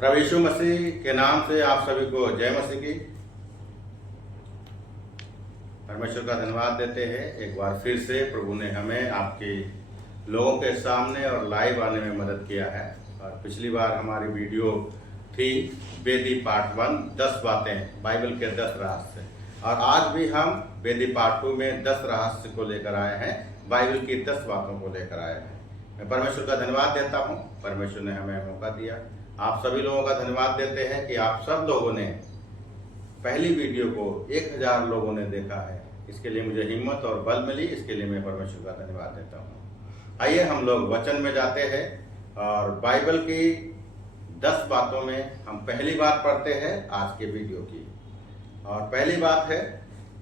प्रभु यीशु मसीह के नाम से आप सभी को जय मसीह की। परमेश्वर का धन्यवाद देते हैं। एक बार फिर से प्रभु ने हमें आपके लोगों के सामने और लाइव आने में मदद किया है। और पिछली बार हमारी वीडियो थी वेदी पार्ट 1 10 बातें बाइबल के 10 रहस्य, और आज भी हम वेदी पार्ट 2 में 10 रहस्य को लेकर आए हैं, बाइबल की 10 बातों को लेकर आए हैं। मैं परमेश्वर का धन्यवाद देता हूँ, परमेश्वर ने हमें मौका दिया। आप सभी लोगों का धन्यवाद देते हैं कि आप सब लोगों ने पहली वीडियो को 1000 लोगों ने देखा है। इसके लिए मुझे हिम्मत और बल मिली, इसके लिए मैं परमेश्वर का धन्यवाद देता हूँ। आइए हम लोग वचन में जाते हैं और बाइबल की 10 बातों में हम पहली बात पढ़ते हैं आज के वीडियो की। और पहली बात है,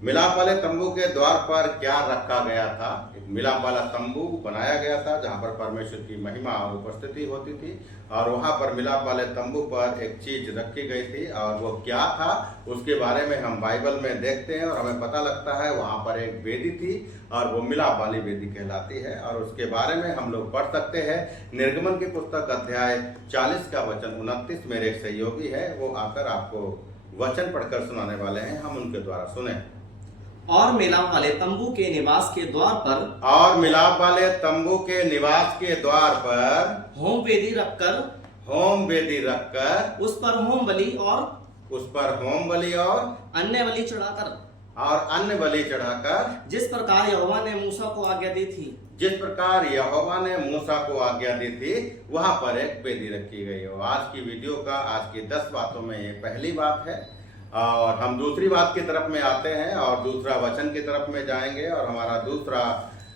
मिलाप वाले तंबू के द्वार पर क्या रखा गया था। एक मिलाप वाला तंबू बनाया गया था जहां पर परमेश्वर की महिमा और उपस्थिति होती थी, और वहां पर मिलाप वाले तंबू पर एक चीज रखी गई थी, और वो क्या था उसके बारे में हम बाइबल में देखते हैं और हमें पता लगता है वहां पर एक वेदी थी और वो मिलाप वाली वेदी कहलाती है। और उसके बारे में हम लोग पढ़ सकते हैं निर्गमन की पुस्तक अध्याय 40 का वचन 29। मेरे एक सहयोगी है, वो आकर आपको वचन पढ़कर सुनाने वाले हैं, हम उनके द्वारा सुने। और मिलाप वाले तंबू के निवास के द्वार पर होम वेदी रखकर उस पर होम बलि और अन्य बलि चढ़ाकर जिस प्रकार यहोवा ने मूसा को आज्ञा दी थी वहां पर एक वेदी रखी गई हो। आज की वीडियो का आज की 10 बातों में ये पहली बात है, और हम दूसरी बात की तरफ में आते हैं और दूसरा वचन की तरफ में जाएंगे। और हमारा दूसरा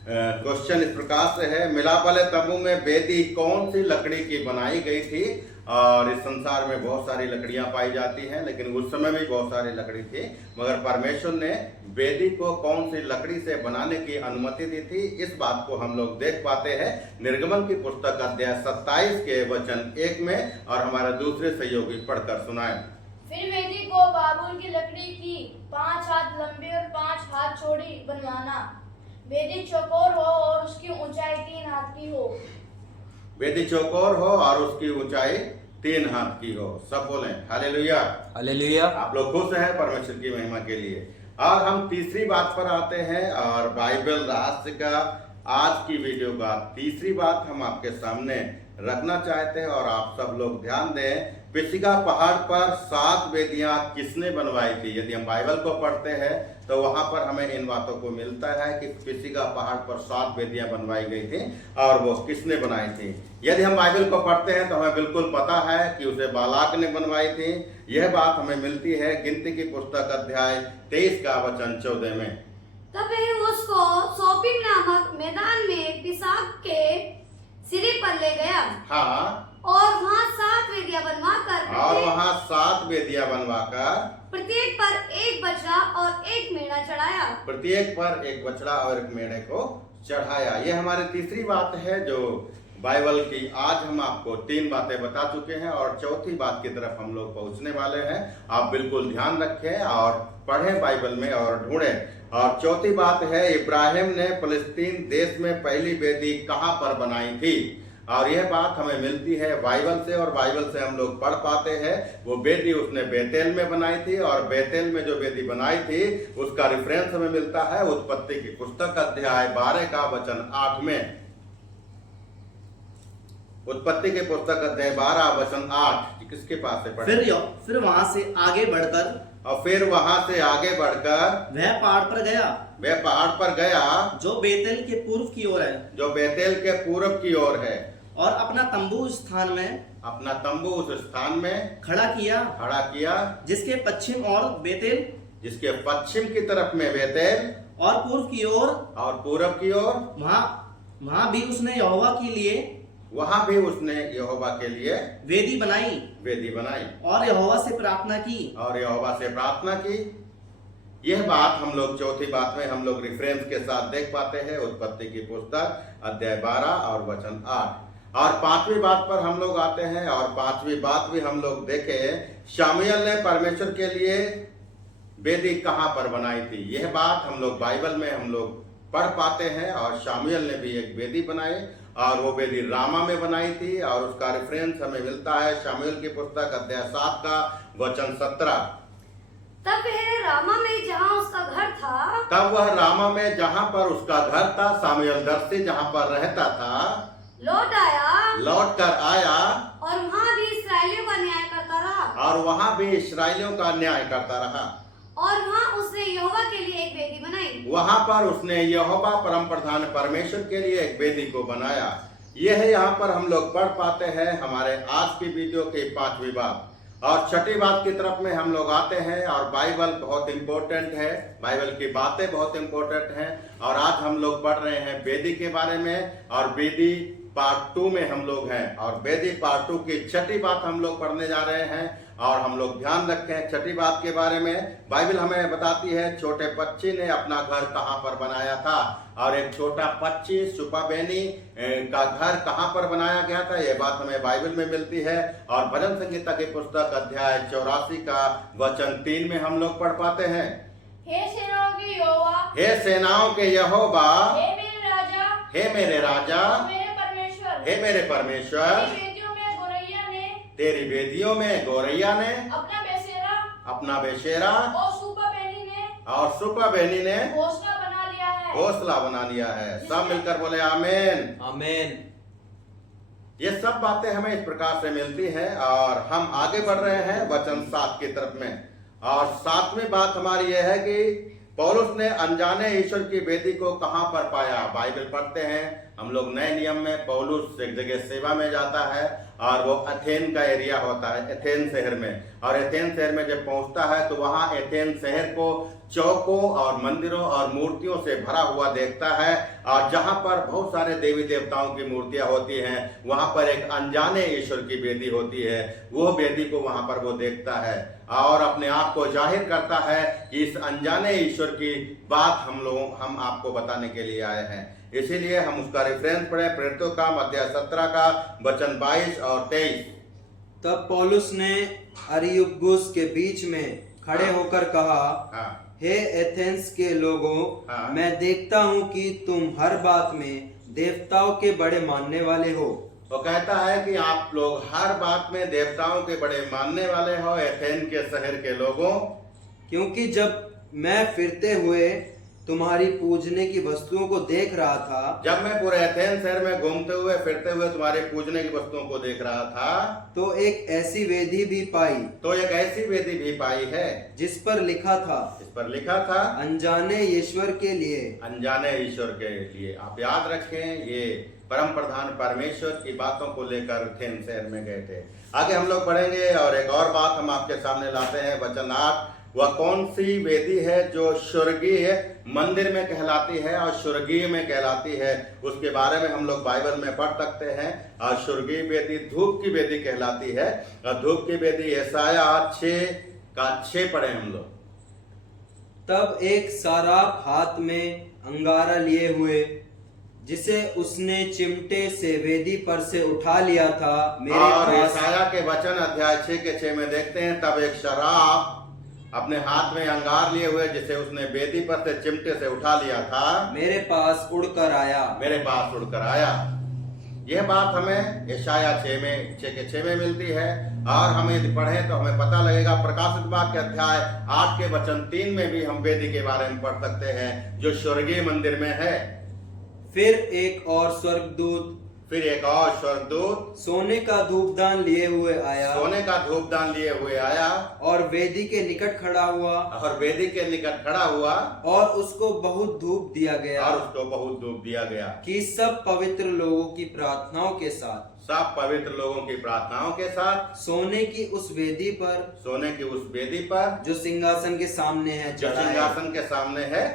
क्वेश्चन इस प्रकार से है, मिलाप वाले तंबू में वेदी कौन सी लकड़ी की बनाई गई थी। और इस संसार में बहुत सारी लकड़ियां पाई जाती हैं, लेकिन उस समय भी बहुत सारी लकड़ी थी, मगर परमेश्वर ने वेदी को कौन सी लकड़ी से बनाने की अनुमति दी थी, इस बात को हम लोग देख पाते हैं निर्गमन की पुस्तक अध्याय 27 के वचन 1 में। और हमारे दूसरे सहयोगी पढ़कर सुनाए। फिर वेदी को बाबूल की लकड़ी की 5 हाथ लंबी और 5 हाथ चौड़ी बनवाना। वेदी चौकोर हो और उसकी ऊंचाई 3 हाथ की हो। वेदी चौकोर हो और उसकी ऊंचाई 3 हाथ की हो। सब बोलें हालेलुया। हालेलुया। आप लोग खुश हैं परमेश्वर की महिमा के लिए। और हम तीसरी बात पर आते हैं, और बाइबल रहस्य का आज की वीडियो का तीसरी बात हम आपके सामने रखना चाहते हैं। और आप सब लोग ध्यान दें, पिसिगा पहाड़ पर 7 वेदियां किसने बनवाई थी। यदि हम बाइबल को पढ़ते हैं तो वहां पर हमें इन बातों को मिलता है कि पिसिगा पहाड़ पर 7 वेदियां बनवाई गई थी, और वो किसने बनाई थी। यदि हम बाइबल को पढ़ते हैं तो हमें बिल्कुल पता है कि उसे बालाक ने बनवाई थी। यह बात हमें मिलती है गिनती की पुस्तक अध्याय 23 का वचन 14 में। तब वह उसको सोपिम नामक मैदान में पिसाक के सिरे पर ले गया। हाँ, और वहाँ 7 वेदियां बनवाकर प्रत्येक पर एक बछड़ा और एक मेढ़े को चढ़ाया। यह हमारी तीसरी बात है जो बाइबल की आज हम आपको 3 बातें बता चुके हैं, और चौथी बात की तरफ हम लोग पहुंचने वाले हैं। आप बिल्कुल ध्यान रखें और पढ़ें बाइबल में और ढूंढें। और चौथी बात है, इब्राहिम ने फलस्तीन देश में पहली वेदी कहां पर बनाई थी। और यह बात हमें मिलती है बाइबल से, और बाइबल से हम लोग पढ़ पाते हैं वो वेदी उसने बेतेल में बनाई थी। और बेतेल में जो वेदी बनाई थी उसका रेफरेंस हमें मिलता है उत्पत्ति की पुस्तक अध्याय 12 का वचन 8 में। उत्पत्ति के पुस्तक अध्याय 12 वचन 8 किसके पास से पढ़े। फिर वहां से आगे बढ़कर वह पहाड़ पर गया जो बेतेल के पूर्व की ओर है, और अपना तंबू उस स्थान में खड़ा किया जिसके पश्चिम की तरफ में बेतेल, और पूर्व की ओर वहां भी उसने यहोवा के लिए वेदी बनाई और यहोवा से प्रार्थना की। यह बात हम लोग चौथी बात में हम लोग रेफरेंस के साथ देख पाते हैं उत्पत्ति की पुस्तक अध्याय 12 और वचन 8। और 5वीं बात पर हम लोग आते हैं, और 5वीं बात भी हम लोग देखें, शामुएल ने परमेश्वर के लिए वेदी कहां पर बनाई थी। यह बात हम लोग बाइबल में हम लोग पढ़ पाते हैं, और शामुएल ने भी एक वेदी बनाई। और वो वेदी रामा में बनाई थी। और उसका रेफरेंस हमें मिलता है शमूएल की पुस्तक अध्याय 7 का वचन 17। तब वह रामा में जहाँ उसका घर था, तब वह रामा में जहाँ पर उसका घर था, शमूएल दर्शी जहाँ पर रहता था, लौट कर आया और वहाँ भी इसराइलियों का न्याय करता रहा। और वहाँ भी इसराइलियों का न्याय करता रहा। और वहाँ उसने यहोवा के लिए एक वेदी बनाई। वहाँ पर उसने यहोवा परम प्रधान परमेश्वर के लिए एक वेदी को बनाया। यह है यहाँ पर हम लोग पढ़ पाते हैं हमारे आज की वीडियो के 5वीं बात। और 6ठी बात की तरफ में हम लोग आते हैं। और बाइबल बहुत इंपॉर्टेंट है, बाइबल की बातें बहुत इंपॉर्टेंट हैं। और आज हम लोग पढ़ रहे हैं वेदी के बारे में। और वेदी पार्ट 2 में हम लोग हैं। और वेदी पार्ट 2 की 6ठी बात हम लोग पढ़ने जा रहे हैं। और हम लोग ध्यान रखें 6ठी बात के बारे में। बाइबल हमें बताती है छोटे पक्षी ने अपना घर कहाँ पर बनाया था। और एक छोटा पक्षी सुपाबेनी का घर कहाँ पर बनाया गया था, यह बात हमें बाइबल में मिलती है। और भजन संगीता की पुस्तक अध्याय 84 का वचन 3 में हम लोग पढ़ पाते हैं। हे सेनाओं के यहोवा, हे सेनाओं के यहोवा, हे मेरे राजा, हे मेरे राजा, मेरे परमेश्वर, हे मेरे परमेश्वर, तेरी वेदियों में गौरैया ने अपना बेशेरा और सुपाबेनी ने घोंसला बना लिया है। सब मिलकर बोले आमीन। आमीन। ये सब बातें हमें इस प्रकार से मिलती हैं। और हम आगे बढ़ रहे हैं वचन 7 की तरफ में। और 7वीं बात हमारी यह है कि पौलुस ने अनजाने ईश्वर की वेदी को कहां पर पाया। बाइबल पढ़ते हैं हम लोग नए नियम में, पौलुस एक जगह सेवा में जाता है और वो एथेन का एरिया होता है, एथेन शहर में। और एथेन शहर में जब पहुंचता है तो वहां एथेन शहर को चौकों और मंदिरों और मूर्तियों से भरा हुआ देखता है। और जहां पर बहुत सारे देवी देवताओं की मूर्तियां होती हैं, वहां पर एक अनजाने ईश्वर की वेदी होती है। वो वेदी को वहां पर वो देखता है और अपने आप को जाहिर करता है कि इस अनजाने ईश्वर की बात हम आपको बताने के लिए आए हैं। इसीलिए हम उसका रेफरेंस पढ़े, प्रेरितों का अध्याय 17 का वचन 22 और 23। तब पौलुस ने अरियुपगुस के बीच में खड़े होकर कहा, हे एथेंस के लोगों, मैं देखता हूँ कि तुम हर बात में देवताओं के बड़े मानने वाले हो। वो कहता है कि आप लोग हर बात में देवताओं के बड़े मानने वाले हो, एथेन के शहर के लोगों। क्योंकि जब मैं फिरते हुए तुम्हारी पूजने की वस्तुओं को देख रहा था, जब मैं पूरे एथेन शहर में घूमते हुए फिरते हुए तुम्हारे पूजने की वस्तुओं को देख रहा था, तो एक ऐसी वेदी भी पाई है जिस पर लिखा था अनजाने ईश्वर के लिए। आप याद रखें, ये परम प्रधान परमेश्वर की बातों को लेकर एथेन शहर में गए थे। आगे हम लोग पढ़ेंगे और एक और बात हम आपके सामने लाते हैं वचन 8। वह कौन सी वेदी है जो स्वर्गीय मंदिर में कहलाती है और स्वर्गीय में कहलाती है, उसके बारे में हम लोग बाइबल में पढ़ सकते हैं। और स्वर्गीय वेदी धूप की वेदी कहलाती है। और धूप की वेदी यशाया 6:6 पढ़े हम लोग। तब एक साराप हाथ में अंगारा लिए हुए, जिसे उसने चिमटे से वेदी पर से उठा लिया था, मेरे और पास। यशाया के वचन अध्याय 6:6 में देखते हैं, तब एक शराब अपने हाथ में अंगार लिए हुए, जिसे उसने वेदी पर से चिमटे से उठा लिया था, मेरे पास उड़कर आया। यह बात हमें यशाया 6:6 में मिलती है। और हम यदि पढ़ें तो हमें पता लगेगा प्रकाशित वाक्य अध्याय 8 के वचन 3 में भी हम वेदी के बारे में पढ़ सकते हैं जो स्वर्गीय मंदिर में है। फिर एक और स्वर्गदूत सोने का धूपदान लिए हुए आया और वेदी के निकट खड़ा हुआ और उसको बहुत धूप दिया गया कि सब पवित्र लोगों की प्रार्थनाओं के साथ सोने की उस वेदी पर जो सिंहासन के सामने है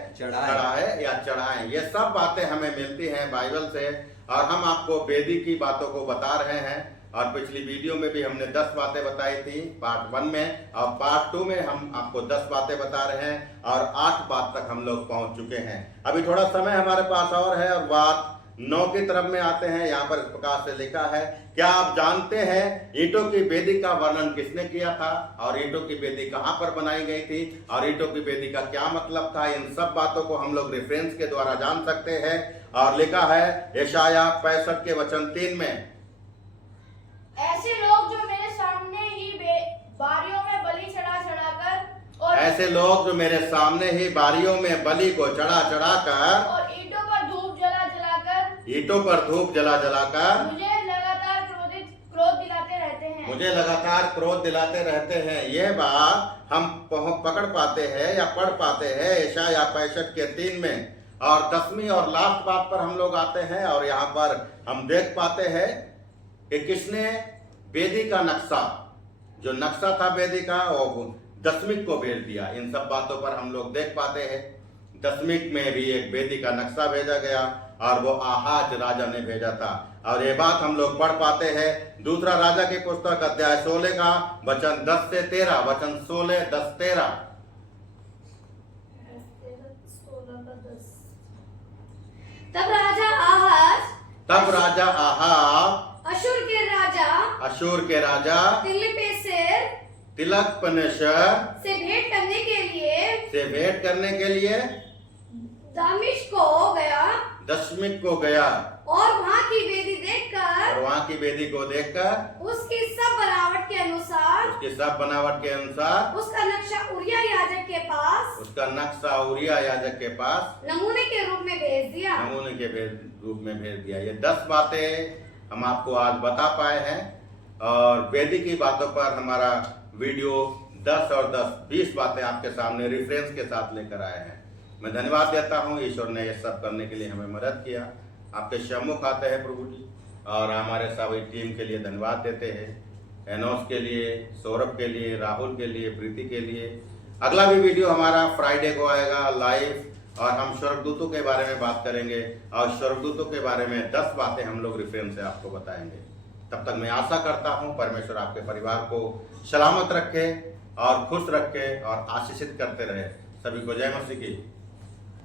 चढ़ाए। ये सब बातें हमें मिलती हैं बाइबल से। और हम आपको वेदी की बातों को बता रहे हैं। और पिछली वीडियो में भी हमने 10 बातें बताई थी पार्ट 1 में, और पार्ट 2 में हम आपको 10 बातें बता रहे हैं और 8 बात तक हम लोग पहुंच चुके हैं। अभी थोड़ा समय हमारे पास और है और बात 9 की तरफ में आते हैं। यहाँ पर इस प्रकार से लिखा है, क्या आप जानते हैं ईंटों की वेदी का वर्णन किसने किया था और ईंटों की वेदी कहाँ पर बनाई गई थी और ईंटों की वेदी का क्या मतलब था। इन सब बातों को हम लोग रेफरेंस के द्वारा जान सकते हैं। और लिखा है यशाया 65 के वचन 3 में, ऐसे लोग जो मेरे सामने ही बारियों में बलि चढ़ा चढ़ाकर और ऐसे लोग जो मेरे सामने ही बारियों में बलि को चढ़ा चढ़ाकर और ईंटों पर धूप जला जलाकर ईंटों पर धूप जला जलाकर मुझे लगातार क्रोध दिलाते रहते हैं। मुझे लगातार क्रोध दिलाते रहते हैं। यह बात हम पकड़ पाते हैं या पढ़ पाते हैं यशाया 65 के 3 में। और 10वीं और लास्ट बात पर हम लोग आते हैं और यहाँ पर हम देख पाते हैं कि किसने वेदी का नक्शा, जो नक्शा था वेदी का, वो दशमिक को भेज दिया। इन सब बातों पर हम लोग देख पाते हैं। दशमिक में भी एक वेदी का नक्शा भेजा गया और वो आहाज राजा ने भेजा था। और ये बात हम लोग पढ़ पाते हैं दूसरा राजा की पुस्तक अध्याय 16 का वचन 10 से 13, वचन 16, 10, 13। तब राजा आहाज अशूर के राजा तिलक-पिलेसर से भेंट करने के लिए दशमिक को गया और वहाँ की वेदी को देखकर उसकी सब बनावट के अनुसार उसका नक्शा उरिया याजक के पास नमूने के रूप में भेज दिया। ये 10 बातें हम आपको आज बता पाए हैं और वेदी की बातों पर हमारा वीडियो 10 और 10 20 बातें आपके सामने रेफरेंस के साथ लेकर आए हैं। मैं धन्यवाद देता हूँ, ईश्वर ने ये सब करने के लिए हमें मदद किया। आपके सम्मुख आते हैं प्रभु जी और हमारे सभी टीम के लिए धन्यवाद देते हैं, एनोस के लिए, सौरभ के लिए, राहुल के लिए, प्रीति के लिए। अगला भी वीडियो हमारा फ्राइडे को आएगा लाइव और हम स्वर्गदूतों के बारे में बात करेंगे और स्वर्गदूतों के बारे में 10 बातें हम लोग रेफरेंस से आपको बताएंगे। तब तक मैं आशा करता हूँ परमेश्वर आपके परिवार को सलामत रखे और खुश रखे और आशीषित करते रहे। सभी को जय मसीह की।